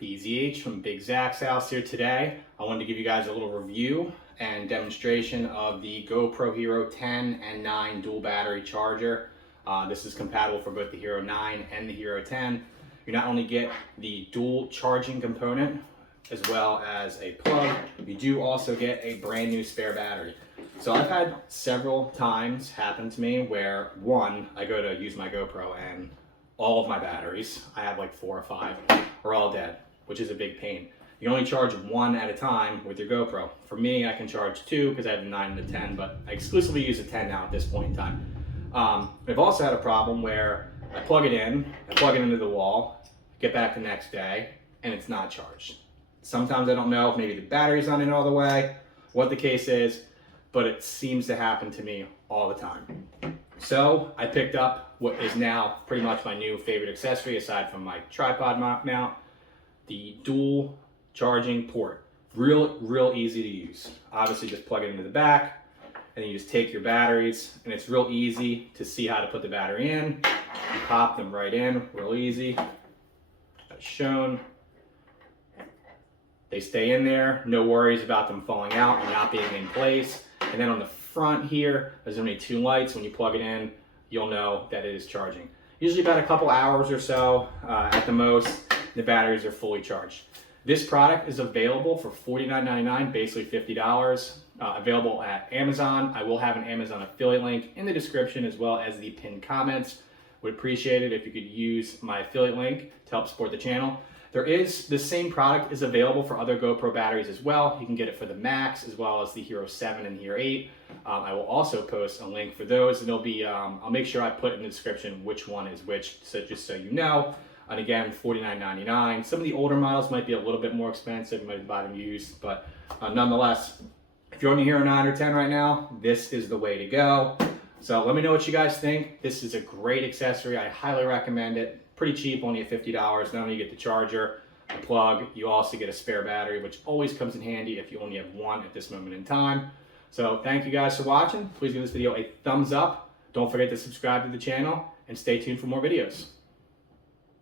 BZH from BigZachsHouse here today. I wanted to give you guys a little review and demonstration of the GoPro Hero 10 and 9 dual battery charger. This is compatible for both the Hero 9 and the Hero 10. You not only get the dual charging component as well as a plug, you do also get a brand new spare battery. So I've had several times happen to me where one, I go to use my GoPro and all of my batteries, I have like 4 or 5, are all dead, which is a big pain. You only charge one at a time with your GoPro. For me, I can charge 2 because I have the 9 and the 10, but I exclusively use the 10 now at this point in time. I've also had a problem where I plug it into the wall, get back the next day, and it's not charged. Sometimes I don't know if maybe the battery's not in all the way, what the case is, but it seems to happen to me all the time. So I picked up what is now pretty much my new favorite accessory aside from my tripod mount, the dual charging port. Real easy to use. Obviously just plug it into the back and then you just take your batteries, and it's real easy to see how to put the battery in. You pop them right in, real easy, as shown. They stay in there, no worries about them falling out and not being in place. And then on the front here, there's only 2 lights. When you plug it in, you'll know that it is charging. Usually about a couple hours or so at the most, the batteries are fully charged. This product is available for $49.99, basically $50, available at Amazon. I will have an Amazon affiliate link in the description as well as the pinned comments. Would appreciate it if you could use my affiliate link to help support the channel. The same product is available for other GoPro batteries as well. You can get it for the Max as well as the Hero 7 and Hero 8. I will also post a link for those, and I'll make sure I put in the description which one is which, so just so you know. And again, $49.99. Some of the older models might be a little bit more expensive. You might buy them used, but nonetheless, if you're on your Hero 9 or 10 right now, this is the way to go. So let me know what you guys think. This is a great accessory. I highly recommend it. Pretty cheap, only at $50. Not only you get the charger, the plug, you also get a spare battery, which always comes in handy if you only have one at this moment in time. So thank you guys for watching. Please give this video a thumbs up. Don't forget to subscribe to the channel and stay tuned for more videos.